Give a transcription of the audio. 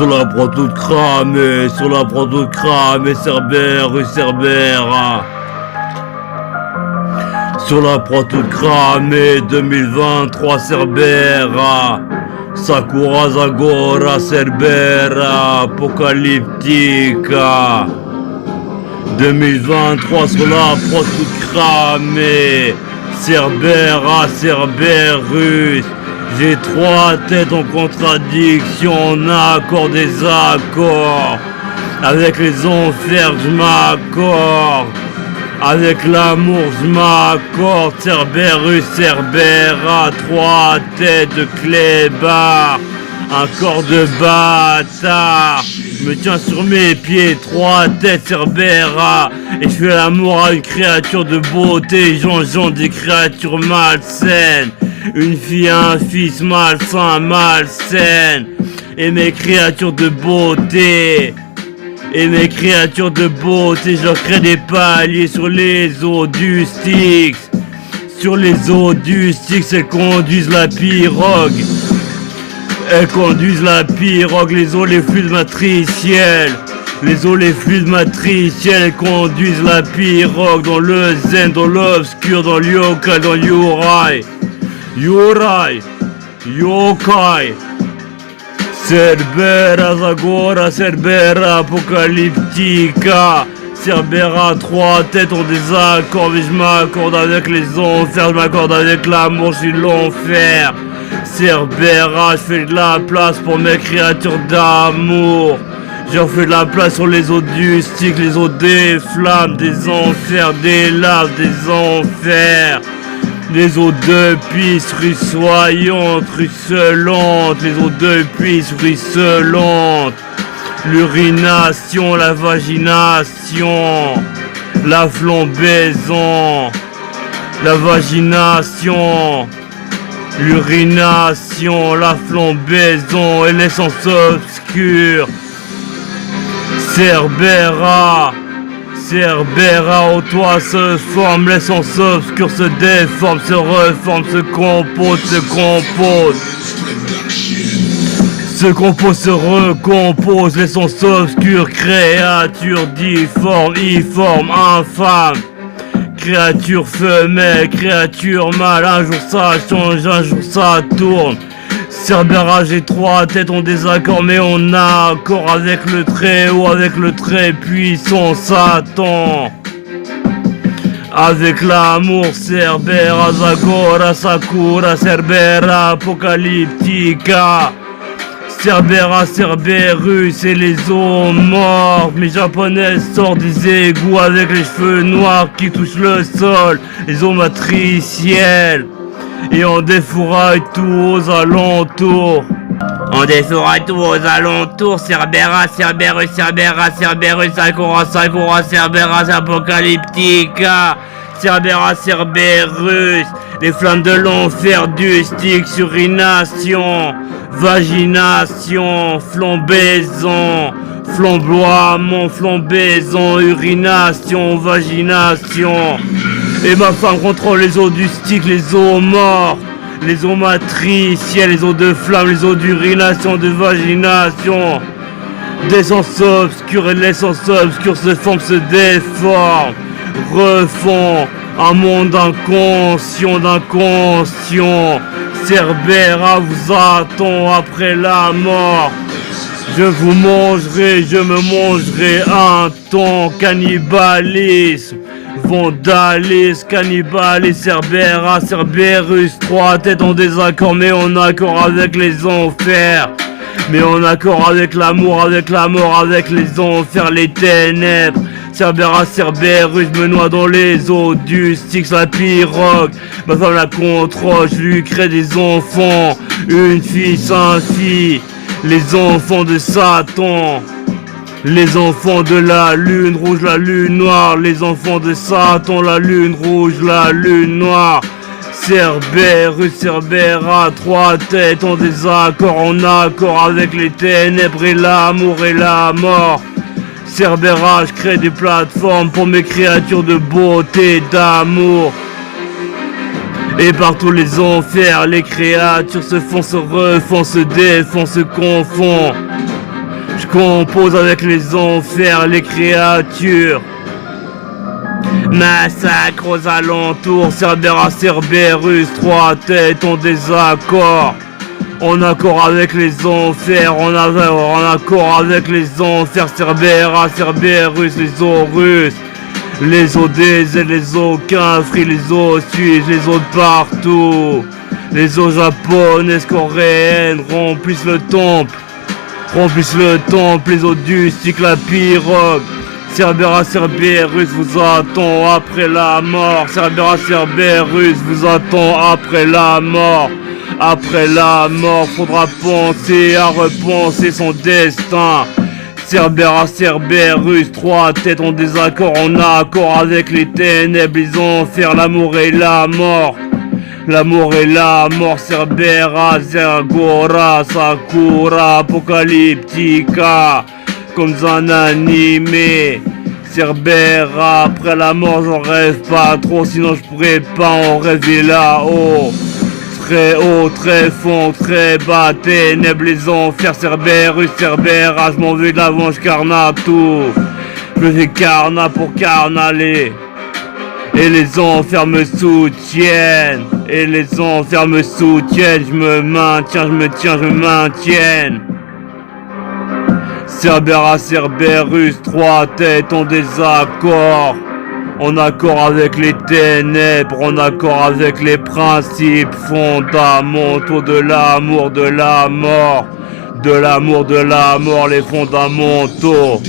Sur la prend toute cramée, sur la prend toute cramée, Cerbère, rue Cerbère. Sur la prend toute cramée, 2023 Cerbère. Sakura Zagora Cerbère, Apocalyptica. 2023 sur la prod toute cramée. Cerbère, Cerberus. J'ai trois têtes en contradiction, en accord des accords. Avec les enfers, je m'accorde. Avec l'amour, je m'accorde. Cerberus, Cerbère, trois têtes de clébard. Un corps de bâtard. Je me tiens sur mes pieds, trois têtes Cerbère. Et je fais l'amour à une créature de beauté. J'enjante des créatures malsaines. Une fille, un fils malsain, malsaine. Et mes créatures de beauté. Et mes créatures de beauté, je crée des paliers sur les eaux du Styx. Sur les eaux du Styx, elles conduisent la pirogue. Elles conduisent la pirogue, les eaux, les fluides matriciels. Les eaux, les fluides matriciels, elles conduisent la pirogue dans le zen, dans l'obscur, dans l'yokai, dans yurai. Yurai, yokai. Cerbère, Zagora, Cerbère, Apocalyptica. Cerbère, trois têtes ont des accords, mais je m'accorde avec les enfers, je m'accorde avec l'amour, je suis l'enfer. Cerbère, je fais de la place pour mes créatures d'amour. J'en fais de la place sur les eaux du Styx, les eaux des flammes, des enfers, des laves, des enfers. Les eaux de pisse ruisselantes, ruisselantes, les eaux de pisse ruisselantes. L'urination, la vagination, la flambaison, la vagination, l'urination, la flambaison et l'essence obscure. Cerbère. Cerbère, au toit se forme, l'essence obscure se déforme, se reforme, se compose, se compose. Se compose, se recompose, l'essence obscure, créature difforme, informe, infâme. Créature femelle, créature mâle, un jour ça change, un jour ça tourne. Cerbère, j'ai trois têtes en désaccord, mais on a accord avec le très haut, avec le très puissant Satan. Avec l'amour, Cerbère, Zagora, Sakura, Cerbère, Apocalyptica. Cerbère, Cerberus et les eaux mortes. Mes japonaises sortent des égouts avec les cheveux noirs qui touchent le sol, les eaux matricielles. Et on défouraille tout aux alentours. On défouraille tout aux alentours. Cerbère, Cerberus, Cerbère, Cerberus, Sakura, Sakura, Cerbère, Apocalyptica. Cerbère, Cerberus. Les flammes de l'enfer du Styx, urination, vagination, flambaison, flamboiement, flambaison, urination, vagination. Et ma femme contrôle les eaux du Styx, les eaux mortes, les eaux matricielles, les eaux de flamme, les eaux d'urination, de vagination. D'essence obscure et l'essence obscure se forme, se déforme, refont un monde inconscient, d'inconscient. Cerbère vous attend après la mort. Je vous mangerai, je me mangerai un temps. Cannibalisme, vandalisme, cannibalisme. Cerbère, Cerberus, trois têtes en désaccord, mais en accord avec les enfers. Mais en accord avec l'amour, avec la mort, avec les enfers, les ténèbres. Cerbère, Cerberus me noie dans les eaux du Styx, la pirogue. Ma femme la contrôle, je lui crée des enfants. Une fille, un fille. Les enfants de Satan. Les enfants de la lune rouge, la lune noire. Les enfants de Satan, la lune rouge, la lune noire. Cerberus, Cerbère, trois têtes en désaccord, en accord avec les ténèbres et l'amour et la mort. Cerbère, je crée des plateformes pour mes créatures de beauté, d'amour. Et par tous les enfers, les créatures se font, se refont, se défont, se confondent. Je compose avec les enfers, les créatures. Massacre aux alentours, Cerbera, Cerberus, trois têtes en désaccord. En accord avec les enfers, en accord avec les enfers, Cerbera, Cerberus, les Horus. Les ODZ, les Oquinfri, les eaux suisses, les eaux de partout. Les eaux japonaises, coréennes remplissent le temple. Les eaux du cycle, la pirogue. Cerbera, Cerberus vous attend après la mort. Cerbera, Cerberus vous attend après la mort. Après la mort, faudra penser à repenser son destin. Cerbera, Cerberus, trois têtes en désaccord, en accord avec les ténèbres, les enfers, l'amour et la mort. L'amour et la mort, Cerbera, Zergora, Sakura, Apocalyptica, comme un animé. Cerbera, après la mort, j'en rêve pas trop, sinon je pourrais pas en rêver là-haut. Très haut, très fond, très bas, ténèbres, les enfers, Cerberus, Cerbera, je m'en vais de la venge Carnatou. Je me fais carna pour carnaler. Et les enfers me soutiennent. Et les enfers me soutiennent. Je me maintiens, je me tiens, je me maintiens. Cerbera, Cerberus, trois têtes en désaccord. En accord avec les ténèbres, en accord avec les principes fondamentaux de l'amour, de la mort. De l'amour, de la mort, les fondamentaux.